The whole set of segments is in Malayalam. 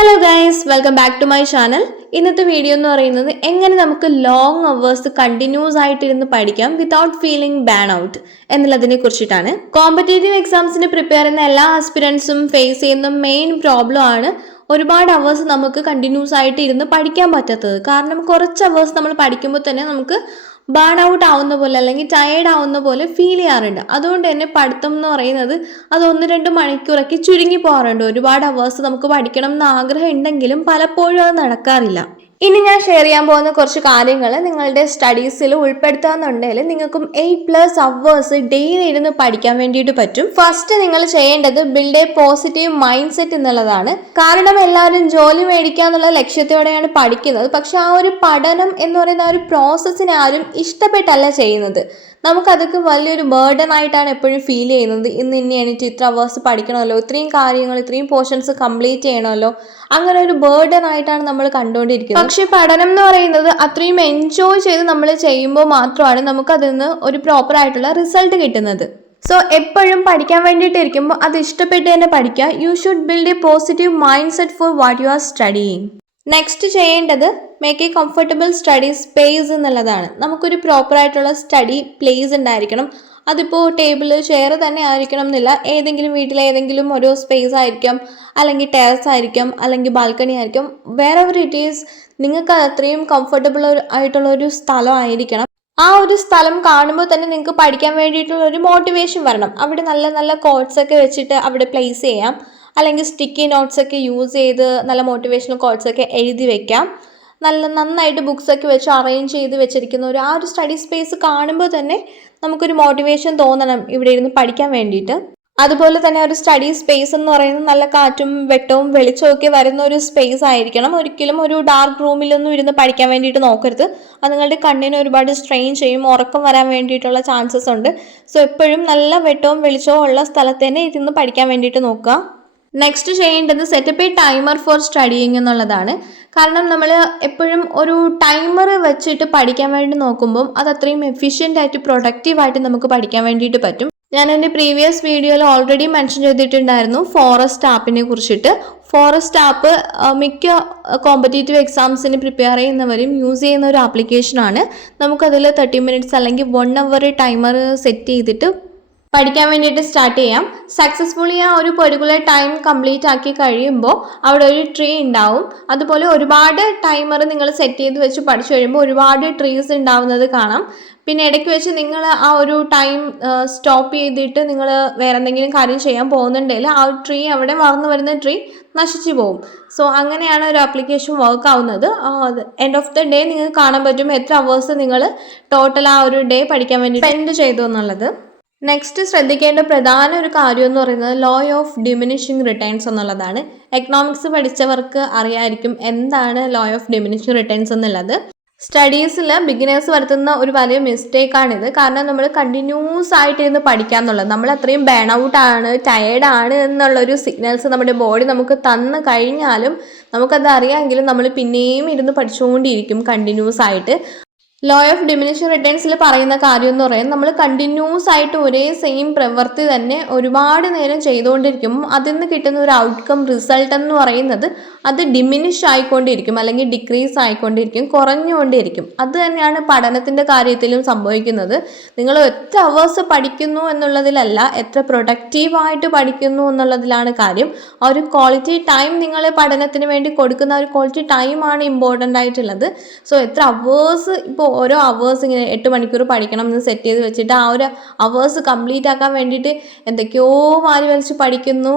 Hello guys, welcome back to my channel. ഇന്നത്തെ വീഡിയോ എന്ന് പറയുന്നത് എങ്ങനെ നമുക്ക് ലോങ് അവേഴ്സ് കണ്ടിന്യൂസ് ആയിട്ടിരുന്ന് പഠിക്കാം വിതൗട്ട് ഫീലിംഗ് ബാൻ ഔട്ട് എന്നുള്ളതിനെ കുറിച്ചിട്ടാണ്. കോമ്പറ്റേറ്റീവ് എക്സാംസിന് പ്രിപ്പയർ ചെയ്യുന്ന എല്ലാ ആസ്പിരൻസും ഫേസ് ചെയ്യുന്ന മെയിൻ പ്രോബ്ലം ആണ് ഒരുപാട് അവേഴ്സ് നമുക്ക് കണ്ടിന്യൂസ് ആയിട്ട് ഇരുന്ന് പഠിക്കാൻ പറ്റാത്തത്. കാരണം കുറച്ച് അവേഴ്സ് നമ്മൾ പഠിക്കുമ്പോൾ തന്നെ നമുക്ക് ബേൺ ഔട്ട് ആവുന്ന പോലെ അല്ലെങ്കിൽ ടയേർഡ് ആവുന്ന പോലെ ഫീൽ ചെയ്യാറുണ്ട്. അതുകൊണ്ട് തന്നെ പഠിത്തം എന്ന് പറയുന്നത് അത് 1-2 മണിക്കൂറൊക്കെ ചുരുങ്ങി പോകാറുണ്ട്. ഒരുപാട് അവേഴ്സ് നമുക്ക് പഠിക്കണം എന്ന് ആഗ്രഹം ഉണ്ടെങ്കിലും പലപ്പോഴും അത് നടക്കാറില്ല. ഇനി ഞാൻ ഷെയർ ചെയ്യാൻ പോകുന്ന കുറച്ച് കാര്യങ്ങൾ നിങ്ങളുടെ സ്റ്റഡീസിൽ ഉൾപ്പെടുത്താന്നുണ്ടെങ്കിൽ നിങ്ങൾക്കും 8+ അവേഴ്സ് ഡെയിലി ഇരുന്ന് പഠിക്കാൻ വേണ്ടിയിട്ട് പറ്റും. ഫസ്റ്റ് നിങ്ങൾ ചെയ്യേണ്ടത് build a positive mind set എന്നുള്ളതാണ്. കാരണം എല്ലാവരും ജോലി മേടിക്കുക എന്നുള്ള ലക്ഷ്യത്തോടെയാണ് പഠിക്കുന്നത്. പക്ഷെ ആ ഒരു പഠനം എന്ന് പറയുന്ന ആ ഒരു പ്രോസസ്സിനെ ആരും ഇഷ്ടപ്പെട്ടല്ല ചെയ്യുന്നത്. നമുക്കതൊക്കെ വലിയൊരു ബേർഡൻ ആയിട്ടാണ് എപ്പോഴും ഫീൽ ചെയ്യുന്നത്. ഇന്ന് എണീറ്റ് ഇത്ര അവേഴ്സ് പഠിക്കണമല്ലോ, ഇത്രയും കാര്യങ്ങൾ ഇത്രയും പോർഷൻസ് കംപ്ലീറ്റ് ചെയ്യണമല്ലോ, അങ്ങനെ ഒരു ബേർഡൻ ആയിട്ടാണ് നമ്മൾ കണ്ടുകൊണ്ടിരിക്കുന്നത്. പക്ഷെ പഠനം എന്ന് പറയുന്നത് അത്രയും എൻജോയ് ചെയ്ത് നമ്മൾ ചെയ്യുമ്പോൾ മാത്രമാണ് നമുക്ക് അതിൽ നിന്ന് ഒരു പ്രോപ്പർ ആയിട്ടുള്ള റിസൾട്ട് കിട്ടുന്നത്. സോ എപ്പോഴും പഠിക്കാൻ വേണ്ടിയിട്ട് ഇരിക്കുമ്പോൾ അത് ഇഷ്ടപ്പെട്ട് തന്നെ പഠിക്കുക. You should build a positive mind set for what you are studying. Next ചെയ്യേണ്ടത് make a comfortable study space എന്നുള്ളതാണ്. നമുക്കൊരു പ്രോപ്പർ ആയിട്ടുള്ള സ്റ്റഡി പ്ലേസ് ഉണ്ടായിരിക്കണം. അതിപ്പോൾ ടേബിള് ചെയർ തന്നെ ആയിരിക്കണം എന്നില്ല. ഏതെങ്കിലും വീട്ടിലെ ഏതെങ്കിലും ഒരു സ്പേസ് ആയിരിക്കാം, അല്ലെങ്കിൽ ടെറസ് ആയിരിക്കാം, അല്ലെങ്കിൽ ബാൽക്കണി ആയിരിക്കും. വേറെ എവർ ഇറ്റ് ഈസ്, നിങ്ങൾക്ക് അത്രയും കംഫർട്ടബിൾ ആയിട്ടുള്ള ഒരു സ്ഥലം ആയിരിക്കണം. ആ ഒരു സ്ഥലം കാണുമ്പോൾ തന്നെ നിങ്ങൾക്ക് പഠിക്കാൻ വേണ്ടിയിട്ടുള്ള ഒരു മോട്ടിവേഷൻ വരണം. അവിടെ നല്ല നല്ല കോട്ട്സ് ഒക്കെ വെച്ചിട്ട് അവിടെ പ്ലേസ് ചെയ്യാം, അല്ലെങ്കിൽ സ്റ്റിക്കി നോട്ട്സ് ഒക്കെ യൂസ് ചെയ്ത് നല്ല മോട്ടിവേഷണൽ കോട്ട്സ് ഒക്കെ എഴുതി വെക്കാം. നന്നായിട്ട് ബുക്സ് ഒക്കെ വെച്ച് അറേഞ്ച് ചെയ്ത് വെച്ചിരിക്കുന്ന ആ ഒരു സ്റ്റഡി സ്പേസ് കാണുമ്പോൾ തന്നെ നമുക്കൊരു മോട്ടിവേഷൻ തോന്നണം ഇവിടെ ഇരുന്ന് പഠിക്കാൻ വേണ്ടിയിട്ട്. അതുപോലെ തന്നെ ഒരു സ്റ്റഡി സ്പേസ് എന്ന് പറയുന്നത് നല്ല കാറ്റും വെട്ടവും വെളിച്ചവും ഒക്കെ വരുന്ന ഒരു സ്പേസ് ആയിരിക്കണം. ഒരിക്കലും ഒരു ഡാർക്ക് റൂമിലൊന്നും ഇരുന്ന് പഠിക്കാൻ വേണ്ടിയിട്ട് നോക്കരുത്. അത് നിങ്ങളുടെ കണ്ണിന് ഒരുപാട് സ്ട്രെയിൻ ചെയ്യും, ഉറക്കം വരാൻ വേണ്ടിയിട്ടുള്ള ചാൻസസ് ഉണ്ട്. സോ എപ്പോഴും നല്ല വെട്ടവും വെളിച്ചവും ഉള്ള സ്ഥലത്ത് തന്നെ ഇരുന്ന് പഠിക്കാൻ വേണ്ടിയിട്ട് നോക്കുക. നെക്സ്റ്റ് ചെയ്യേണ്ടത് set up a timer four studying എന്നുള്ളതാണ്. കാരണം നമ്മൾ എപ്പോഴും ഒരു ടൈമർ വെച്ചിട്ട് പഠിക്കാൻ വേണ്ടി നോക്കുമ്പോൾ അത് അത്രയും എഫിഷ്യൻ്റ് ആയിട്ട് പ്രൊഡക്റ്റീവായിട്ട് നമുക്ക് പഠിക്കാൻ വേണ്ടിയിട്ട് പറ്റും. ഞാൻ എൻ്റെ പ്രീവിയസ് വീഡിയോയിൽ ഓൾറെഡി മെൻഷൻ ചെയ്തിട്ടുണ്ടായിരുന്നു ഫോറസ്റ്റ് ആപ്പിനെ കുറിച്ചിട്ട്. ഫോറസ്റ്റ് ആപ്പ് മിക്ക കോമ്പറ്റേറ്റീവ് എക്സാംസിന് പ്രിപ്പയർ ചെയ്യുന്നവരും യൂസ് ചെയ്യുന്ന ഒരു ആപ്ലിക്കേഷനാണ്. നമുക്കതിൽ 30 മിനിറ്റ്സ് അല്ലെങ്കിൽ 1 അവർ ടൈമർ സെറ്റ് ചെയ്തിട്ട് പഠിക്കാൻ വേണ്ടിയിട്ട് സ്റ്റാർട്ട് ചെയ്യാം. സക്സസ്ഫുള്ളി ആ ഒരു പെർട്ടിക്കുലർ ടൈം കംപ്ലീറ്റ് ആക്കി കഴിയുമ്പോൾ അവിടെ ഒരു ട്രീ ഉണ്ടാവും. അതുപോലെ ഒരുപാട് ടൈമർ നിങ്ങൾ സെറ്റ് ചെയ്ത് വെച്ച് പഠിച്ചു കഴിയുമ്പോൾ ഒരുപാട് ട്രീസ് ഉണ്ടാവുന്നത് കാണാം. പിന്നെ ഇടയ്ക്ക് വെച്ച് നിങ്ങൾ ആ ഒരു ടൈം സ്റ്റോപ്പ് ചെയ്തിട്ട് നിങ്ങൾ വേറെ എന്തെങ്കിലും കാര്യം ചെയ്യാൻ പോകുന്നുണ്ടെങ്കിൽ ആ ഒരു ട്രീ അവിടെ വളർന്നു വരുന്ന ട്രീ നശിച്ചു പോകും. സോ അങ്ങനെയാണ് ഒരു ആപ്ലിക്കേഷൻ വർക്ക് ആവുന്നത്. എൻഡ് ഓഫ് ദ ഡേ നിങ്ങൾക്ക് കാണാൻ പറ്റും എത്ര അവേഴ്സ് നിങ്ങൾ ടോട്ടൽ ആ ഒരു ഡേ പഠിക്കാൻ വേണ്ടി സ്പെൻഡ് ചെയ്തു എന്നുള്ളത്. നെക്സ്റ്റ് ശ്രദ്ധിക്കേണ്ട പ്രധാന ഒരു കാര്യം എന്ന് പറയുന്നത് ലോ ഓഫ് ഡിമിനിഷിങ് റിട്ടേൺസ് എന്നുള്ളതാണ്. എക്കണോമിക്സ് പഠിച്ചവർക്ക് അറിയായിരിക്കും എന്താണ് ലോ ഓഫ് ഡിമിനിഷിങ് റിട്ടേൺസ് എന്നുള്ളത്. സ്റ്റഡീസിൽ ബിഗിനേഴ്സ് വരുത്തുന്ന ഒരു വലിയ മിസ്റ്റേക്കാണിത്. കാരണം നമ്മൾ കണ്ടിന്യൂസ് ആയിട്ടിരുന്ന് പഠിക്കാന്നുള്ളത്, നമ്മൾ അത്രയും ബേൺ ഔട്ട് ആണ്, ടയേർഡ് ആണ് എന്നുള്ളൊരു സിഗ്നൽസ് നമ്മുടെ ബോഡി നമുക്ക് തന്നു കഴിഞ്ഞാലും നമുക്കത് അറിയാമെങ്കിലും നമ്മൾ പിന്നെയും ഇരുന്ന് പഠിച്ചുകൊണ്ടിരിക്കും കണ്ടിന്യൂസ് ആയിട്ട്. ലോ ഓഫ് ഡിമിനിഷിങ് റിട്ടേൺസിൽ പറയുന്ന കാര്യം എന്ന് പറയുന്നത് നമ്മൾ കണ്ടിന്യൂസ് ആയിട്ട് ഒരേ സെയിം പ്രവൃത്തി തന്നെ ഒരുപാട് നേരം ചെയ്തുകൊണ്ടിരിക്കുമ്പോൾ അതിൽ നിന്ന് കിട്ടുന്ന ഒരു ഔട്ട്കം റിസൾട്ട് എന്ന് പറയുന്നത് അത് ഡിമിനിഷ് ആയിക്കൊണ്ടിരിക്കും, അല്ലെങ്കിൽ ഡിക്രീസ് ആയിക്കൊണ്ടിരിക്കും, കുറഞ്ഞുകൊണ്ടിരിക്കും. അത് തന്നെയാണ് പഠനത്തിൻ്റെ കാര്യത്തിലും സംഭവിക്കുന്നത്. നിങ്ങൾ എത്ര അവേഴ്സ് പഠിക്കുന്നു എന്നുള്ളതിലല്ല, എത്ര പ്രൊഡക്റ്റീവായിട്ട് പഠിക്കുന്നു എന്നുള്ളതിലാണ് കാര്യം. ആ ഒരു ക്വാളിറ്റി ടൈം നിങ്ങൾ പഠനത്തിന് വേണ്ടി കൊടുക്കുന്ന ഒരു ക്വാളിറ്റി ടൈമാണ് ഇമ്പോർട്ടൻ്റ് ആയിട്ടുള്ളത്. സോ എത്ര അവേഴ്സ്, ഇപ്പോൾ ഓരോ അവേഴ്സ് ഇങ്ങനെ 8 മണിക്കൂർ പഠിക്കണം എന്ന് സെറ്റ് ചെയ്ത് വെച്ചിട്ട് ആ ഒരു അവേഴ്സ് കംപ്ലീറ്റ് ആക്കാൻ വേണ്ടിയിട്ട് എന്തൊക്കെയോ വാരി വലിച്ച് പഠിക്കുന്നു.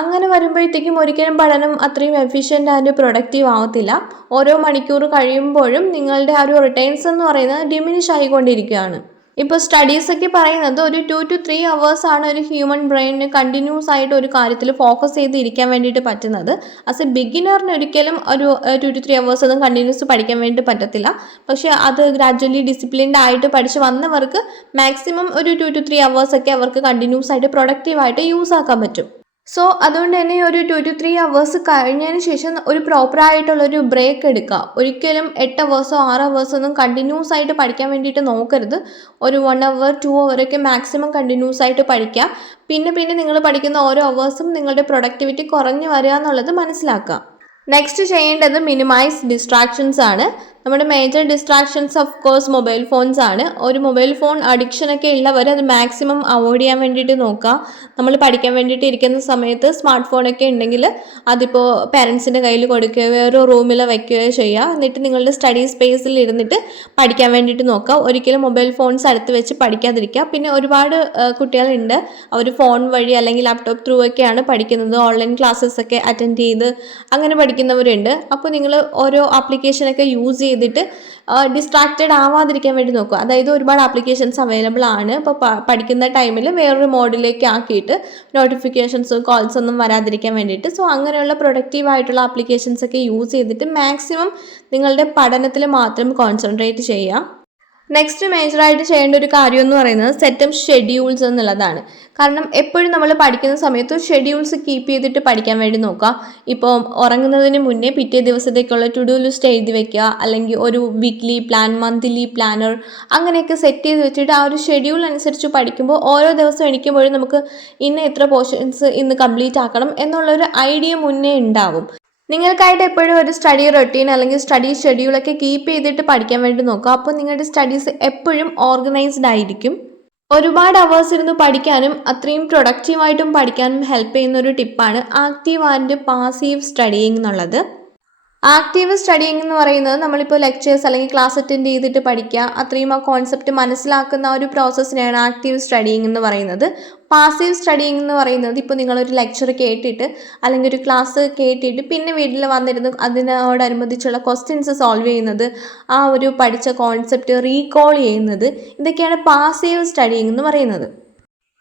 അങ്ങനെ വരുമ്പോഴത്തേക്കും ഒരിക്കലും പഠനം അത്രയും എഫിഷ്യൻ്റ് ആൻഡ് പ്രൊഡക്റ്റീവ് ആവത്തില്ല. ഓരോ മണിക്കൂർ കഴിയുമ്പോഴും നിങ്ങളുടെ ആ ഒരു റിട്ടേൺസ് എന്ന് പറയുന്നത് ഡിമിനിഷ് ആയിക്കൊണ്ടിരിക്കുകയാണ്. ഇപ്പോൾ സ്റ്റഡീസൊക്കെ പറയുന്നത് ഒരു 2 to 3 hours ആണ് ഒരു ഹ്യൂമൻ ബ്രെയിനിന് കണ്ടിന്യൂസ് ആയിട്ട് ഒരു കാര്യത്തിൽ ഫോക്കസ് ചെയ്ത് ഇരിക്കാൻ വേണ്ടിയിട്ട് പറ്റുന്നത്. ആസ് എ ബിഗിനറിന് ഒരിക്കലും ഒരു 2 to 3 hours ഒന്നും കണ്ടിന്യൂസ് പഠിക്കാൻ വേണ്ടി പറ്റത്തില്ല. പക്ഷേ അത് ഗ്രാജ്വലി ഡിസിപ്ലിൻഡ് ആയിട്ട് പഠിച്ച് വന്നവർക്ക് മാക്സിമം ഒരു 2 to 3 hours ഒക്കെ അവർക്ക് കണ്ടിന്യൂസ് ആയിട്ട് പ്രൊഡക്റ്റീവായിട്ട് യൂസ് ആക്കാൻ പറ്റും. സോ അതുകൊണ്ട് തന്നെ ഒരു 2 to 3 hours കഴിഞ്ഞതിന് ശേഷം ഒരു പ്രോപ്പറായിട്ടുള്ളൊരു ബ്രേക്ക് എടുക്കുക. ഒരിക്കലും 8 hours 6 hours ഒന്നും കണ്ടിന്യൂസ് ആയിട്ട് പഠിക്കാൻ വേണ്ടിയിട്ട് നോക്കരുത്. ഒരു 1 hour 2 hour ഒക്കെ മാക്സിമം കണ്ടിന്യൂസ് ആയിട്ട് പഠിക്കുക. പിന്നെ നിങ്ങൾ പഠിക്കുന്ന ഓരോ അവേഴ്സും നിങ്ങളുടെ പ്രൊഡക്ടിവിറ്റി കുറഞ്ഞു വരിക എന്നുള്ളത് മനസ്സിലാക്കുക. നെക്സ്റ്റ് ചെയ്യേണ്ടത് മിനിമൈസ് ഡിസ്ട്രാക്ഷൻസ് ആണ്. നമ്മുടെ major distractions of course mobile phones ആണ്. ഒരു മൊബൈൽ ഫോൺ അഡിക്ഷനൊക്കെ ഉള്ളവർ അത് മാക്സിമം അവോയ്ഡ് ചെയ്യാൻ വേണ്ടിയിട്ട് നോക്കുക. നമ്മൾ പഠിക്കാൻ വേണ്ടിയിട്ട് ഇരിക്കുന്ന സമയത്ത് സ്മാർട്ട് ഫോണൊക്കെ ഉണ്ടെങ്കിൽ അതിപ്പോൾ പാരൻസിൻ്റെ കയ്യിൽ കൊടുക്കുകയോ വേറെ റൂമിൽ വയ്ക്കുകയോ ചെയ്യുക. എന്നിട്ട് നിങ്ങളുടെ സ്റ്റഡി സ്പേസിൽ ഇരുന്നിട്ട് പഠിക്കാൻ വേണ്ടിയിട്ട് നോക്കുക. ഒരിക്കലും മൊബൈൽ ഫോൺസ് അടുത്ത് വെച്ച് പഠിക്കാതിരിക്കുക. പിന്നെ ഒരുപാട് കുട്ടികളുണ്ട്, അവർ ഫോൺ വഴി അല്ലെങ്കിൽ ലാപ്ടോപ്പ് ത്രൂ ഒക്കെയാണ് പഠിക്കുന്നത്. ഓൺലൈൻ ക്ലാസ്സസ് ഒക്കെ അറ്റൻഡ് ചെയ്ത് അങ്ങനെ പഠിക്കുന്നവരുണ്ട്. അപ്പോൾ നിങ്ങൾ ഓരോ ആപ്ലിക്കേഷനൊക്കെ യൂസ് ചെയ്തിട്ട് ഡിസ്ട്രാക്റ്റഡ് ആവാതിരിക്കാൻ വേണ്ടി നോക്കുക. അതായത് ഒരുപാട് ആപ്ലിക്കേഷൻസ് അവൈലബിൾ ആണ്. ഇപ്പോൾ പഠിക്കുന്ന ടൈമിൽ വേറൊരു മോഡിലേക്ക് ആക്കിയിട്ട് നോട്ടിഫിക്കേഷൻസ് കോൾസ് ഒന്നും വരാതിരിക്കാൻ വേണ്ടിയിട്ട്. സോ അങ്ങനെയുള്ള പ്രൊഡക്റ്റീവ് ആയിട്ടുള്ള ആപ്ലിക്കേഷൻസ് ഒക്കെ യൂസ് ചെയ്തിട്ട് മാക്സിമം നിങ്ങളുടെ പഠനത്തിൽ മാത്രം കോൺസെൻട്രേറ്റ് ചെയ്യുക. നെക്സ്റ്റ് മേജറായിട്ട് ചെയ്യേണ്ട ഒരു കാര്യം എന്ന് പറയുന്നത് സെറ്റപ്പ് ഷെഡ്യൂൾസ് എന്നുള്ളതാണ്. കാരണം എപ്പോഴും നമ്മൾ പഠിക്കുന്ന സമയത്ത് ഷെഡ്യൂൾസ് കീപ്പ് ചെയ്തിട്ട് പഠിക്കാൻ വേണ്ടി നോക്കുക. ഇപ്പോൾ ഉറങ്ങുന്നതിന് മുന്നേ പിറ്റേ ദിവസത്തേക്കുള്ള ടു ഡു ലിസ്റ്റ് എഴുതി വെക്കുക, അല്ലെങ്കിൽ ഒരു വീക്ക്ലി പ്ലാൻ, മന്ത്ലി പ്ലാനർ അങ്ങനെയൊക്കെ സെറ്റ് ചെയ്ത് വെച്ചിട്ട് ആ ഒരു ഷെഡ്യൂൾ അനുസരിച്ച് പഠിക്കുമ്പോൾ ഓരോ ദിവസം എണീക്കുമ്പോഴും നമുക്ക് ഇന്ന് എത്ര പോർഷൻസ് ഇന്ന് കംപ്ലീറ്റ് ആക്കണം എന്നുള്ളൊരു ഐഡിയ മുന്നേ ഉണ്ടാവും. നിങ്ങൾക്കായിട്ട് എപ്പോഴും ഒരു സ്റ്റഡി റൊട്ടീൻ അല്ലെങ്കിൽ സ്റ്റഡി ഷെഡ്യൂളൊക്കെ കീപ്പ് ചെയ്തിട്ട് പഠിക്കാൻ വേണ്ടി നോക്കുക. അപ്പോൾ നിങ്ങളുടെ സ്റ്റഡീസ് എപ്പോഴും ഓർഗനൈസ്ഡ് ആയിരിക്കും. ഒരുപാട് അവേഴ്സ് ഇരുന്ന് പഠിക്കാനും അത്രയും പ്രൊഡക്റ്റീവായിട്ടും പഠിക്കാനും ഹെൽപ്പ് ചെയ്യുന്ന ഒരു ടിപ്പാണ് ആക്റ്റീവ് ആൻഡ് പാസീവ് സ്റ്റഡിയിങ് എന്നുള്ളത്. ആക്റ്റീവ് സ്റ്റഡിയിങ് എന്ന് പറയുന്നത് നമ്മളിപ്പോൾ ലെക്ചേഴ്സ് അല്ലെങ്കിൽ ക്ലാസ് അറ്റൻഡ് ചെയ്തിട്ട് പഠിക്കുക, അത്രയും ആ കോൺസെപ്റ്റ് മനസ്സിലാക്കുന്ന ആ ഒരു പ്രോസസ്സിനെയാണ് ആക്റ്റീവ് സ്റ്റഡിയിങ് എന്ന് പറയുന്നത്. പാസീവ് സ്റ്റഡിയിങ് എന്ന് പറയുന്നത് ഇപ്പോൾ നിങ്ങളൊരു ലെക്ചർ കേട്ടിട്ട് അല്ലെങ്കിൽ ഒരു ക്ലാസ് കേട്ടിട്ട് പിന്നെ വീട്ടിൽ വന്നിരുന്ന് അതിനോടനുബന്ധിച്ചുള്ള ക്വസ്റ്റ്യൻസ് സോൾവ് ചെയ്യുന്നത്, ആ ഒരു പഠിച്ച കോൺസെപ്റ്റ് റീകോൾ ചെയ്യുന്നത്, ഇതൊക്കെയാണ് പാസീവ് സ്റ്റഡിയിങ് എന്ന് പറയുന്നത്.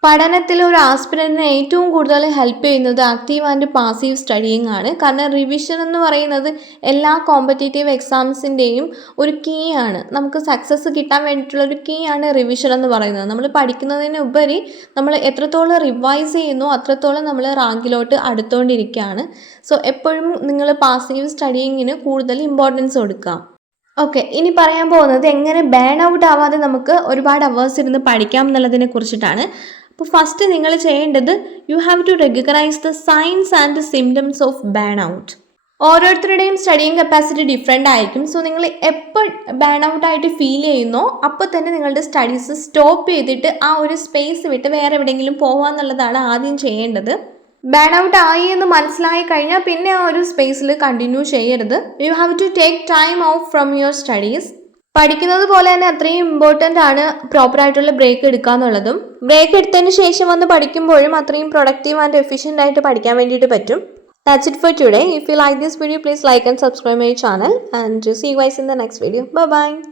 പഠനത്തിൽ ഒരു ആസ്പിരന്റിനെ ഏറ്റവും കൂടുതൽ ഹെൽപ്പ് ചെയ്യുന്നത് ആക്റ്റീവ് ആൻഡ് പാസീവ് സ്റ്റഡിയിങ് ആണ്. കാരണം റിവിഷൻ എന്ന് പറയുന്നത് എല്ലാ കോമ്പറ്റേറ്റീവ് എക്സാംസിൻ്റെയും ഒരു കീ ആണ്. നമുക്ക് സക്സസ് കിട്ടാൻ വേണ്ടിയിട്ടുള്ള ഒരു കീ ആണ് റിവിഷൻ എന്ന് പറയുന്നത്. നമ്മൾ പഠിക്കുന്നതിന് ഉപരി നമ്മൾ എത്രത്തോളം റിവൈസ് ചെയ്യുന്നു അത്രത്തോളം നമ്മൾ റാങ്കിലോട്ട് അടുത്തുകൊണ്ടിരിക്കുകയാണ്. സോ എപ്പോഴും നിങ്ങൾ പാസീവ് സ്റ്റഡിയിങ്ങിന് കൂടുതൽ ഇമ്പോർട്ടൻസ് കൊടുക്കുക. ഓക്കെ, ഇനി പറയാൻ പോകുന്നത് എങ്ങനെ ബേൺ ഔട്ട് ആവാതെ നമുക്ക് ഒരുപാട് അവേഴ്സ് ഇരുന്ന് പഠിക്കാം എന്നുള്ളതിനെ കുറിച്ചിട്ടാണ്. അപ്പോൾ ഫസ്റ്റ് നിങ്ങൾ ചെയ്യേണ്ടത് you have to recognise the signs and the symptoms of burn out. ഓരോരുത്തരുടെയും സ്റ്റഡിയിങ് കപ്പാസിറ്റി ഡിഫറെൻ്റ് ആയിരിക്കും. സോ നിങ്ങൾ എപ്പോൾ ബേൺ ഔട്ട് ആയിട്ട് ഫീൽ ചെയ്യുന്നോ അപ്പോൾ തന്നെ നിങ്ങളുടെ സ്റ്റഡീസ് സ്റ്റോപ്പ് ചെയ്തിട്ട് ആ ഒരു സ്പേസ് വിട്ട് വേറെ എവിടെയെങ്കിലും പോകാമെന്നുള്ളതാണ് ആദ്യം ചെയ്യേണ്ടത്. ബേൺ ഔട്ട് ആയി എന്ന് മനസ്സിലായി കഴിഞ്ഞാൽ പിന്നെ ആ ഒരു സ്പേസിൽ കണ്ടിന്യൂ ചെയ്യരുത്. You have to take time off from your studies. പഠിക്കുന്നത് പോലെ തന്നെ അത്രയും ഇമ്പോർട്ടൻ്റ് ആണ് പ്രോപ്പറായിട്ടുള്ള ബ്രേക്ക് എടുക്കുക എന്നുള്ളതും. ബ്രേക്ക് എടുത്തതിന് ശേഷം വന്ന് പഠിക്കുമ്പോഴും അത്രയും പ്രൊഡക്റ്റീവ് ആൻഡ് എഫിഷ്യൻ്റ് ആയിട്ട് പഠിക്കാൻ വേണ്ടിയിട്ട് പറ്റും. That's it for today. If you like this video, please like and subscribe my channel and see you guys in the next video. Bye bye.